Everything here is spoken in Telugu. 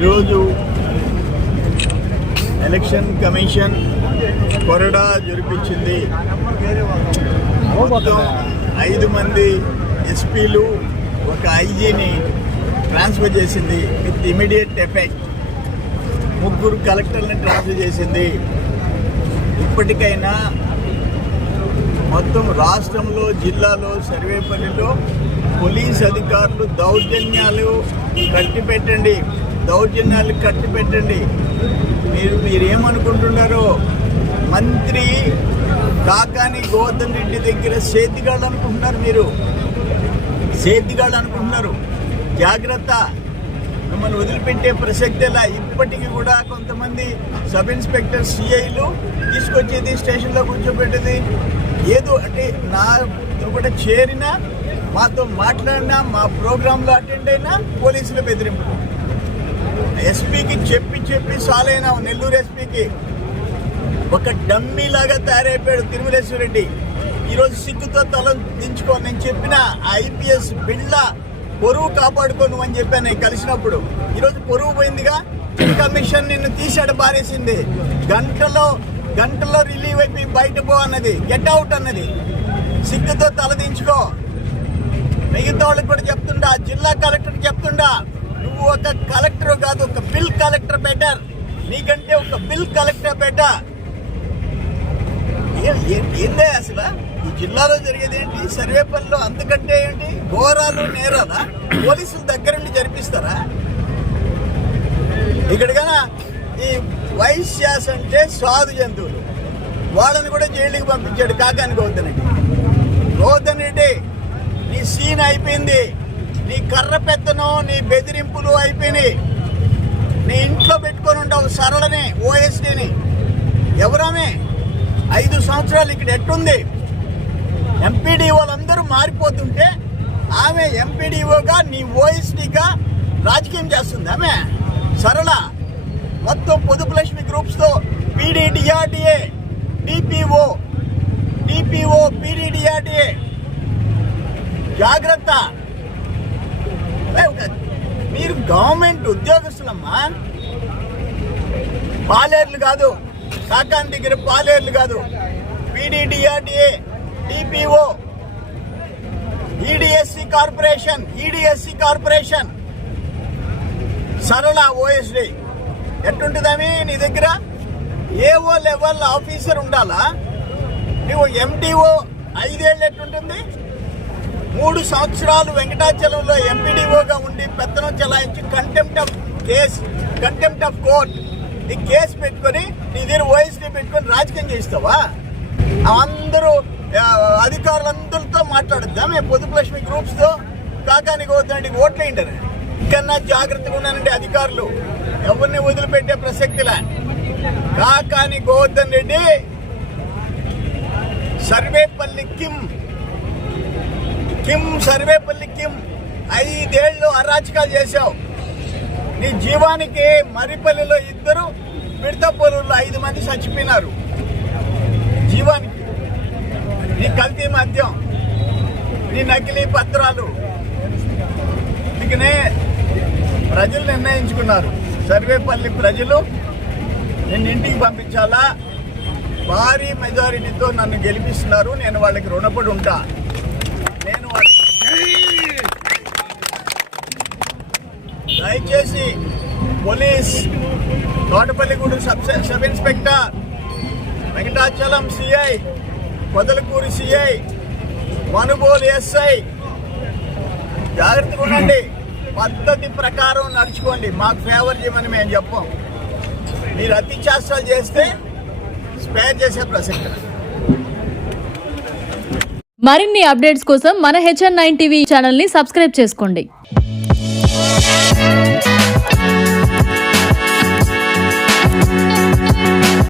ఈరోజు ఎలక్షన్ కమిషన్ కొరడా జరిపించింది. మొత్తం 5 మంది ఎస్పీలు ఒక ఐజీని ట్రాన్స్ఫర్ చేసింది విత్ ఇమీడియట్ ఎఫెక్ట్. 3 కలెక్టర్ని ట్రాన్స్ఫర్ చేసింది. ఇప్పటికైనా మొత్తం రాష్ట్రంలో, జిల్లాలో, సర్వేపల్లిలో పోలీస్ అధికారులు దౌర్జన్యాలు కట్టిపెట్టండి. మీరేమనుకుంటున్నారో, మంత్రి కాకాని గోవర్ధన్ రెడ్డి దగ్గర సేతిగాళ్ళు అనుకుంటున్నారు. జాగ్రత్త, మిమ్మల్ని వదిలిపెట్టే ప్రసక్తి ఎలా. ఇప్పటికీ కూడా కొంతమంది సబ్ ఇన్స్పెక్టర్ సిఐలు తీసుకొచ్చేది, స్టేషన్లో కూర్చోబెట్టేది ఏదో అంటే నాతో కూడా చేరినా, మాతో మాట్లాడినా, మా ప్రోగ్రాంలో అటెండ్ అయినా పోలీసుల బెదిరింపు. ఎస్పీకి చెప్పి సాలైన నెల్లూరు ఎస్పీకి ఒక డమ్మీలాగా తయారైపోయాడు తిరుమలేశ్వర రెడ్డి. ఈరోజు సిగ్గుతో తల దించుకో. నేను చెప్పిన ఐపీఎస్ బిళ్ళ పొరుగు కాపాడుకోను అని చెప్పాను నేను కలిసినప్పుడు. ఈరోజు పొరుగు పోయిందిగా. కమిషన్ నిన్ను తీసాడు, బారేసింది. గంటలో రిలీవ్ అయిపోయి బయట పో అన్నది, గెట్ అవుట్ అన్నది. సిగ్గుతో తలదించుకో. మిగతా వాళ్ళకి కూడా చెప్తుండా, జిల్లా కలెక్టర్ చెప్తుండా, నువ్వు ఒక కలెక్టర్ కాదు, ఒక బిల్ కలెక్టర్ బెటర్. నీకంటే ఒక బిల్ కలెక్టర్ బెటర్. ఏందే అసలు ఈ జిల్లాలో జరిగేది ఏంటి? సర్వేపల్లిలో అంతకంటే ఏంటి? ఘోరాలు, నేరాలా పోలీసులు దగ్గరుండి జరిపిస్తారా? ఇక్కడికైనా ఈ వైశ్యాస్ అంటే సాధు జంతువులు, వాళ్ళని కూడా జైలుకి పంపించాడు కాకాని గోవర్ధన్ రెడ్డి. నీ సీన్ అయిపోయింది. నీ కర్ర పెత్తనం, నీ బెదిరింపులు అయిపోయినాయి. నీ ఇంట్లో పెట్టుకొని ఉండవు సరళని, ఓఎస్డీని. ఎవరామే 5 సంవత్సరాలు ఇక్కడ ఎట్టుంది? ఎంపీడీ వాళ్ళందరూ మారిపోతుంటే ఆమె ఎంపీడీఓగా, నీ ఓఎస్డీగా రాజకీయం చేస్తుంది ఆమె సరళ. మొత్తం పొదుపు లక్ష్మి గ్రూప్స్తో పీడీడీఆర్డీఏ, డిపిఓ, పీడీడీఆర్డీఏ. జాగ్రత్త. మీరు గవర్నమెంట్ ఉద్యోగస్తులమ్మా, పాలేర్లు కాదు. కాకాని దగ్గర పాలేర్లు కాదు. పీడీడీఆర్డీఏ, డిపిఓ, ఈడిఎస్సి కార్పొరేషన్, సరళ ఓఎస్డీ. ఎట్టుంటుందని నీ దగ్గర ఏఓ లెవెల్ ఆఫీసర్ ఉండాలా? నువ్వు ఎండిఓ 5 ఏళ్ళు ఎట్టుంటుంది? 3 సంవత్సరాలు వెంకటాచలంలో ఎంపీడీఓగా ఉండి పెత్తనం చెలాయించి కంటెంప్ట్ ఆఫ్ కోర్ట్ ఈ కేసు పెట్టుకొని నీ దగ్గర ఓఎస్డీ పెట్టుకొని రాజకీయం చేస్తావా? అందరూ అధికారులందరితో మాట్లాడద్దా? మేము పొదుపు లక్ష్మి గ్రూప్స్తో కాకాని గోవర్ధన్ రెడ్డికి ఓట్లేంటారు. ఇంకన్నా జాగ్రత్తగా ఉన్నానండి అధికారులు. ఎవరిని వదిలిపెట్టే ప్రసక్తిలా. కాకాని గోవర్ధన్ రెడ్డి సర్వేపల్లి సర్వేపల్లి 5 ఏళ్ళు అరాచకాలు చేశావు. నీ జీవానికి మరిపల్లిలో 2 మిడత పొలుల్లో 5 మంది చచ్చిపోయినారు. జీవానికి నీ కల్తీ మద్యం, నీ నకిలీ పత్రాలు. అందుకనే ప్రజలు నిర్ణయించుకున్నారు, సర్వేపల్లి ప్రజలు నిన్ను ఇంటికి పంపించాలా. భారీ మెజారిటీతో నన్ను గెలిపిస్తున్నారు. నేను వాళ్ళకి రుణపడి ఉంటా. నేను వాళ్ళకి దయచేసి police, Thotapalligudur sub inspector, Venkatachalam CI, Podalakur CI, Manubolu SI, జాగ్రత్తగా ఉండండి. పద్ధతి ప్రకారం నడుచుకోండి. మాకు ఫేవర్ చేయమని మేము చెప్పాం. మీరు అతి చేష్టాలు చేస్తే స్పేర్ చేసే ప్రసక్తి. మరిన్ని అప్డేట్స్ కోసం మన HN9 టీవీ ఛానల్ని సబ్స్క్రైబ్ చేసుకోండి.